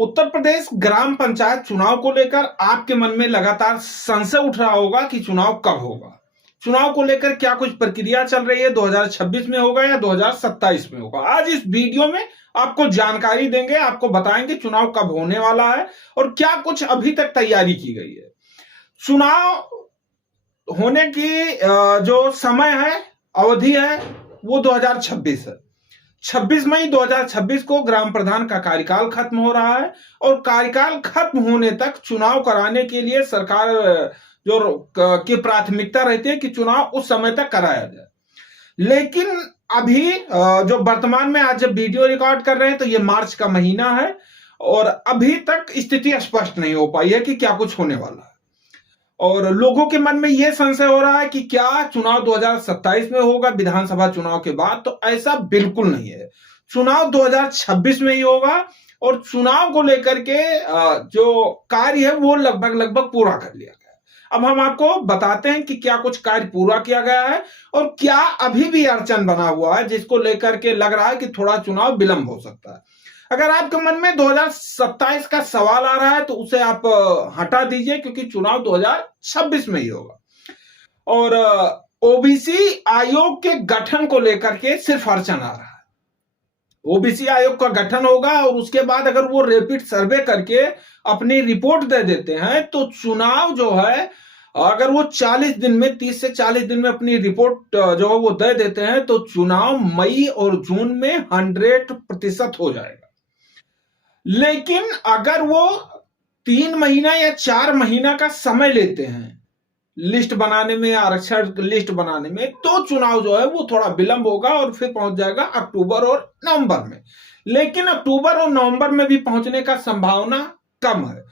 उत्तर प्रदेश ग्राम पंचायत चुनाव को लेकर आपके मन में लगातार संशय उठ रहा होगा कि चुनाव कब होगा। चुनाव को लेकर क्या कुछ प्रक्रिया चल रही है, 2026 में होगा या 2027 में होगा। आज इस वीडियो में आपको जानकारी देंगे, आपको बताएंगे चुनाव कब होने वाला है और क्या कुछ अभी तक तैयारी की गई है। चुनाव होने की जो समय है, अवधि है, वो 2026 है। 26 मई 2026 को ग्राम प्रधान का कार्यकाल खत्म हो रहा है और कार्यकाल खत्म होने तक चुनाव कराने के लिए सरकार जो की प्राथमिकता रहती है कि चुनाव उस समय तक कराया जाए। लेकिन अभी जो वर्तमान में आज जब वीडियो रिकॉर्ड कर रहे हैं तो ये मार्च का महीना है और अभी तक स्थिति स्पष्ट नहीं हो पाई है कि क्या कुछ होने वाला है और लोगों के मन में यह संशय हो रहा है कि क्या चुनाव 2027 में होगा विधानसभा चुनाव के बाद। तो ऐसा बिल्कुल नहीं है, चुनाव 2026 में ही होगा और चुनाव को लेकर के जो कार्य है वो लगभग पूरा कर लिया गया है। अब हम आपको बताते हैं कि क्या कुछ कार्य पूरा किया गया है और क्या अभी भी अड़चन बना हुआ है जिसको लेकर के लग रहा है कि थोड़ा चुनाव विलंब हो सकता है। अगर आपके मन में 2027 का सवाल आ रहा है तो उसे आप हटा दीजिए, क्योंकि चुनाव 2026 में ही होगा। और ओबीसी आयोग के गठन को लेकर के सिर्फ अड़चन आ रहा है। ओबीसी आयोग का गठन होगा और उसके बाद अगर वो रैपिड सर्वे करके अपनी रिपोर्ट दे देते हैं तो चुनाव जो है, अगर वो 40 दिन में 30 से 40 दिन में अपनी रिपोर्ट जो है वो दे देते हैं तो चुनाव मई और जून में 100% हो जाएगा। लेकिन अगर वो 3 महीना या 4 महीना का समय लेते हैं लिस्ट बनाने में, आरक्षण लिस्ट बनाने में, तो चुनाव जो है वो थोड़ा विलंब होगा और फिर पहुंच जाएगा अक्टूबर और नवंबर में। लेकिन अक्टूबर और नवंबर में भी पहुंचने का संभावना कम है,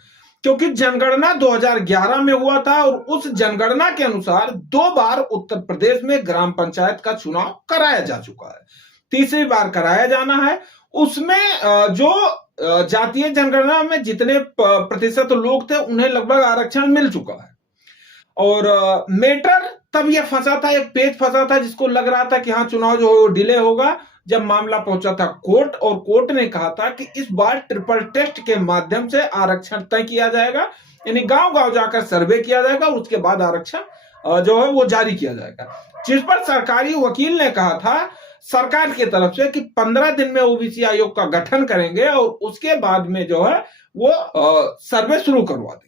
क्योंकि जनगणना 2011 में हुआ था और उस जनगणना के अनुसार 2 बार उत्तर प्रदेश में ग्राम पंचायत का चुनाव कराया जा चुका है, तीसरी बार कराया जाना है। उसमें जो जातीय जनगणना में जितने प्रतिशत लोग थे उन्हें लगभग आरक्षण मिल चुका है। और मेटर तब यह फंसा था, एक पेच फंसा था जिसको लग रहा था कि हाँ चुनाव जो है वो डिले होगा, जब मामला पहुंचा था कोर्ट और कोर्ट ने कहा था कि इस बार ट्रिपल टेस्ट के माध्यम से आरक्षण तय किया जाएगा, यानी गांव-गांव जाकर सर्वे किया जाएगा और उसके बाद आरक्षण जो है वो जारी किया जाएगा। जिस पर सरकारी वकील ने कहा था सरकार की तरफ से कि 15 दिन में ओबीसी आयोग का गठन करेंगे और उसके बाद में जो है वो सर्वे शुरू करवा देंगे।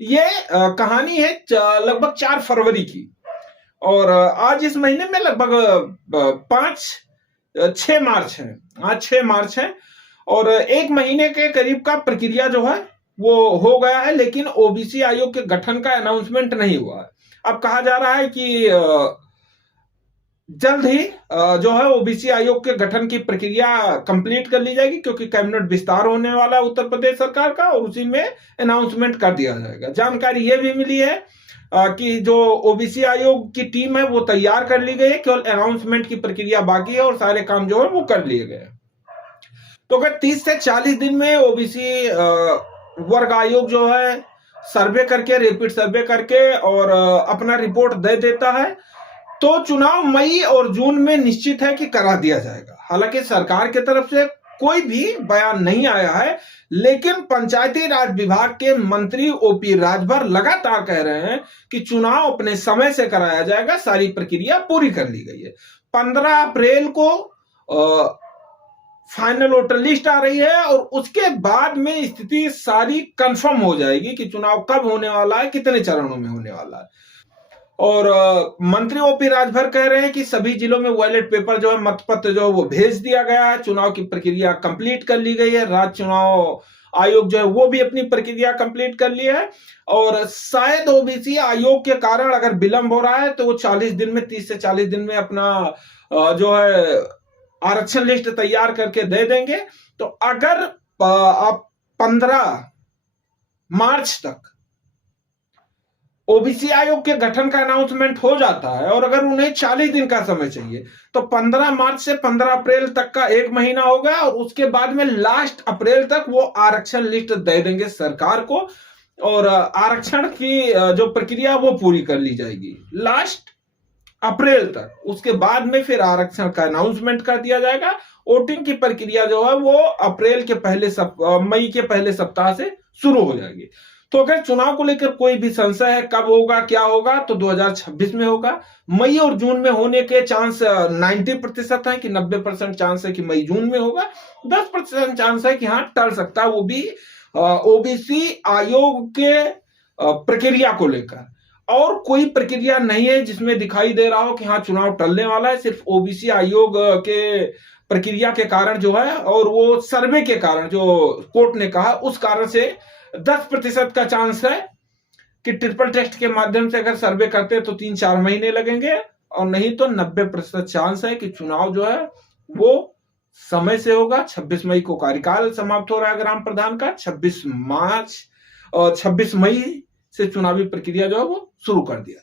ये कहानी है लगभग 4 फरवरी की और आज इस महीने में लगभग 6 मार्च है, आज 6 मार्च है और 1 महीने के करीब का प्रक्रिया जो है वो हो गया है। लेकिन ओबीसी आयोग के गठन का अनाउंसमेंट नहीं हुआ है। अब कहा जा रहा है कि जल्द ही जो है ओबीसी आयोग के गठन की प्रक्रिया कंप्लीट कर ली जाएगी, क्योंकि कैबिनेट विस्तार होने वाला है उत्तर प्रदेश सरकार का और उसी में अनाउंसमेंट कर दिया जाएगा। जानकारी ये भी मिली है कि जो ओबीसी आयोग की टीम है वो तैयार कर ली गई है, केवल अनाउंसमेंट की प्रक्रिया बाकी है और सारे काम जो है वो कर लिए गए। तो अगर 30 से 40 दिन में ओबीसी वर्ग आयोग जो है सर्वे करके, रैपिड सर्वे करके और अपना रिपोर्ट दे देता है तो चुनाव मई और जून में निश्चित है कि करा दिया जाएगा। हालांकि सरकार की तरफ से कोई भी बयान नहीं आया है, लेकिन पंचायती राज विभाग के मंत्री ओपी राजभर लगातार कह रहे हैं कि चुनाव अपने समय से कराया जाएगा, सारी प्रक्रिया पूरी कर ली गई है। 15 अप्रैल को फाइनल वोटर लिस्ट आ रही है और उसके बाद में स्थिति सारी कंफर्म हो जाएगी कि चुनाव कब होने वाला है, कितने चरणों में होने वाला है। और मंत्री ओपी राजभर कह रहे हैं कि सभी जिलों में बैलेट पेपर जो है, मतपत्र जो है वो भेज दिया गया है, चुनाव की प्रक्रिया कंप्लीट कर ली गई है। राज्य चुनाव आयोग जो है वो भी अपनी प्रक्रिया कंप्लीट कर ली है और शायद ओबीसी आयोग के कारण अगर विलंब हो रहा है तो वो 40 दिन में, 30 से 40 दिन में अपना जो है आरक्षण लिस्ट तैयार करके दे देंगे। तो अगर आप 15 मार्च तक ओबीसी आयोग के गठन का अनाउंसमेंट हो जाता है और अगर उन्हें 40 दिन का समय चाहिए तो 15 मार्च से 15 अप्रैल तक का 1 महीना होगा और उसके बाद में लास्ट अप्रैल तक वो आरक्षण लिस्ट दे देंगे सरकार को और आरक्षण की जो प्रक्रिया वो पूरी कर ली जाएगी लास्ट अप्रैल तक। उसके बाद में फिर आरक्षण का अनाउंसमेंट कर दिया जाएगा, वोटिंग की प्रक्रिया जो है वो मई के पहले सप्ताह से शुरू हो जाएगी। तो अगर चुनाव को लेकर कोई भी संशय है कब होगा क्या होगा, तो 2026 में होगा। मई और जून में होने के चांस 90% है कि 90% चांस है कि मई जून में होगा। 10% चांस है कि हाँ टल सकता है, वो भी ओबीसी आयोग के प्रक्रिया को लेकर। और कोई प्रक्रिया नहीं है जिसमें दिखाई दे रहा हो कि हाँ चुनाव टलने वाला है। सिर्फ ओबीसी आयोग के प्रक्रिया के कारण जो है और वो सर्वे के कारण जो कोर्ट ने कहा उस कारण से 10% का चांस है कि ट्रिपल टेस्ट के माध्यम से अगर सर्वे करते हैं तो 3-4 महीने लगेंगे, और नहीं तो 90% चांस है कि चुनाव जो है वो समय से होगा। 26 मई को कार्यकाल समाप्त हो रहा है ग्राम प्रधान का। 26 मई से चुनावी प्रक्रिया जो है वो शुरू कर दिया।